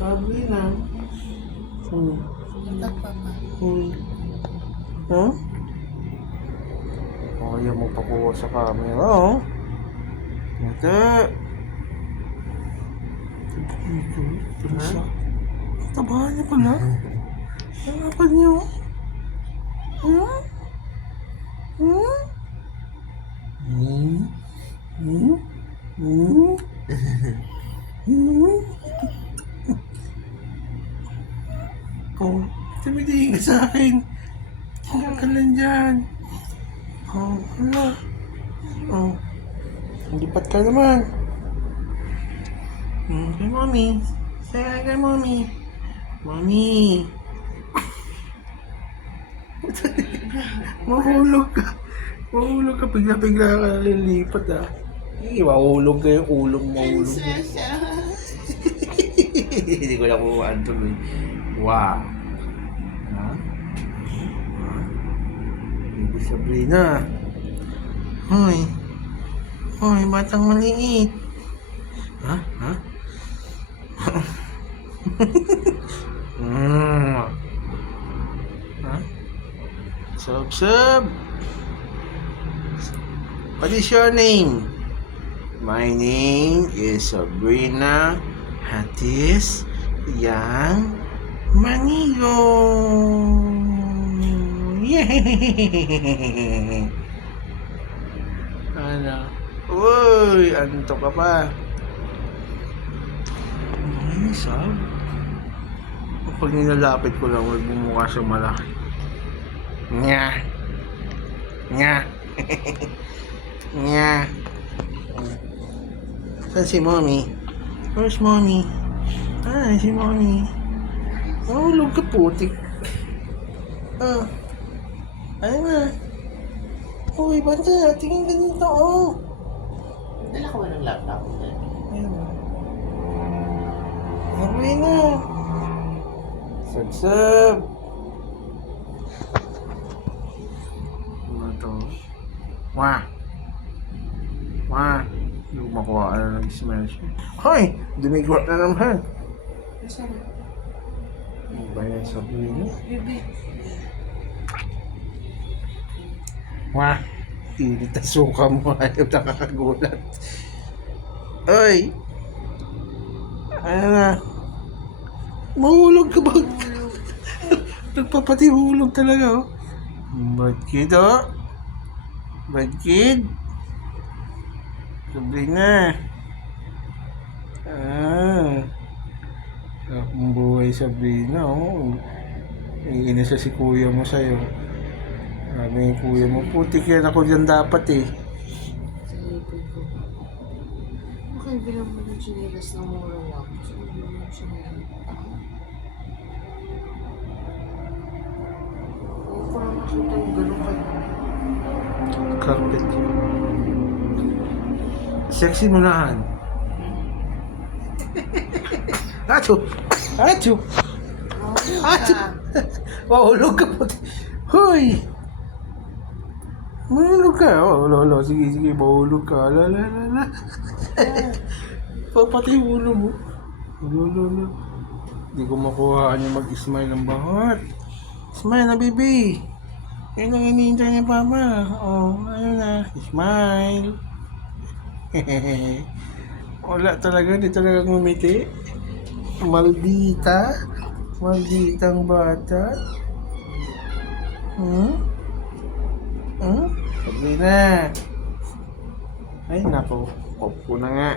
Sabi na. Ikaw, Papa. Huh? Oh, ayaw mo pakuha sa camera, oh. Ito. Ito. Ito. Tabahan niya pala. Hanapan niyo. Hmm? Hmm? Hmm? Hmm? Hmm? Hmm? Oh, tumitingin ka sa akin. Tingnan ka lang dyan. Oh, ano? Oh, lipat ka naman. Kay mommy. Say hi kay mommy. Mommy. Mahulog ka. Mahulog ka. Bigla-bigla ka lilipat ah. Mahulog ka yung ulong mahulog. Hindi ko na kuhaan tuloy. Wow. Ha? Baby Sabrina. Hoy. Hoy, batang maliit. Ha? Ha? Ha? Sub. What is your name? My name is Sabrina Hatis Yang Manigo. Yay! Ano? Uy! Anto ka pa? Ay, sab. Pag nilalapit ko lang, huwag bumukha siya malaki. Nya! Nya! Nya! Saan si mommy? Where's mommy? Ah, si mommy. Mahulog ka putik. Ah. Ano na? Uy, banta. Tingin ka dito, oh. Dala ko ba ng laptop? Ayun. Sabi na. Sab. Ano to? Wah. Hindi ko makuha. Ano nag-smell siya? Hoy! Dumigwat na naman. Nasaan? Ano ba yan? Sabi niya? Baby. Wah! Init na suka mo. Ayaw nakakagulat. Oy! Ano na? Mahulog ka ba? Nagpapatihulog talaga, oh. Bad kid, oh. Bad kid. Sabi na. Ang buhay Sabrina, oh. Iinis si kuya mo sa'yo. Sabi yung kuya mo, putik yan ako dyan dapat eh. Sa ipin ko. Bakit bilang mo ng chinelas na mura ako? Saan mo yung chinelas? Oo, parang nakita yung gano'n ka. Carpet. Sexy mo nahan. Acho! Acho! Acho! Mahulog ka po. Hoy! Mahulog ka. Oh, lolo. Sige. Mahulog ka. La. Pati yung ulo mo. Lolo. Hindi ko makuhaan yung mag-smile ng bahot. Smile na, baby. Yan ang iniintay ni Papa. Oh, ano na. Smile. Wala talaga. Hindi talaga ngumiti. Malditang bata. Sabi na. Ay, nako. Opo na nga.